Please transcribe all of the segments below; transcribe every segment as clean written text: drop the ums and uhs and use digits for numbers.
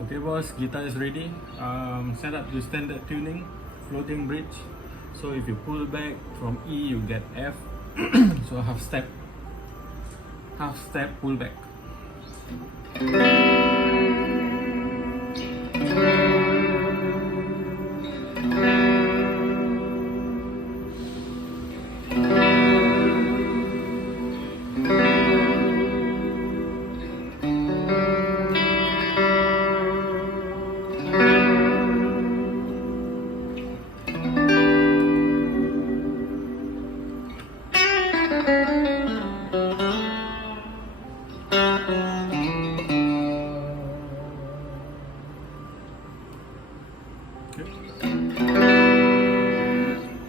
Okay boss, guitar is ready. Set up to standard tuning, floating bridge. So if you pull back from E, you get F. So half step pull back.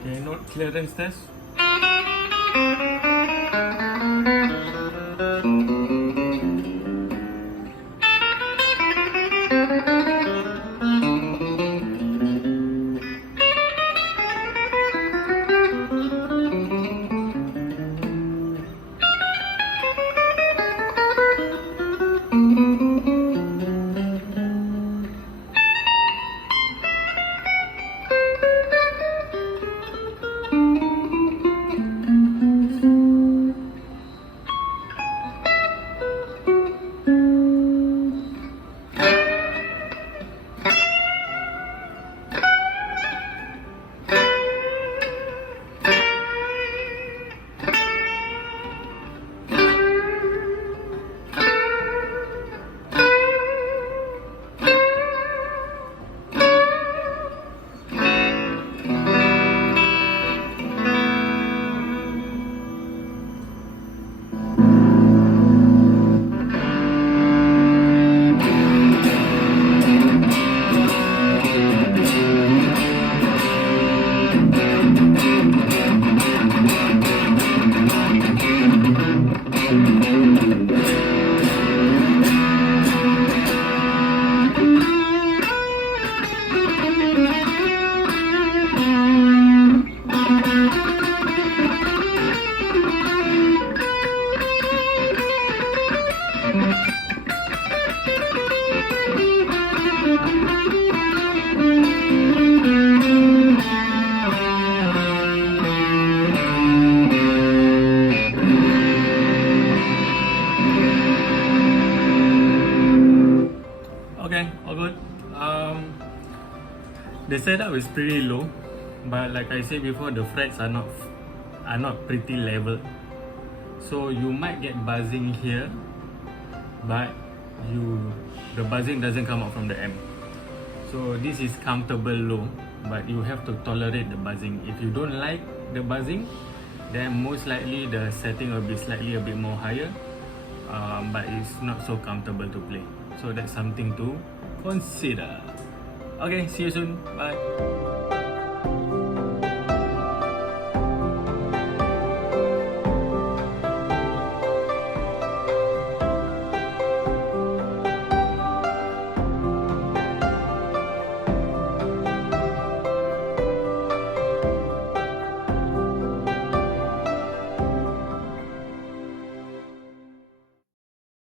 Okay, note clearance test. Okay, all good. The setup is pretty low, but like I said before, the frets are not pretty level, so you might get buzzing here, but the buzzing doesn't come out from the amp. So this is comfortable low, but you have to tolerate the buzzing. If you don't like the buzzing, then most likely the setting will be slightly a bit more higher, but it's not so comfortable to play. So that's something to consider. Okay, see you soon. Bye.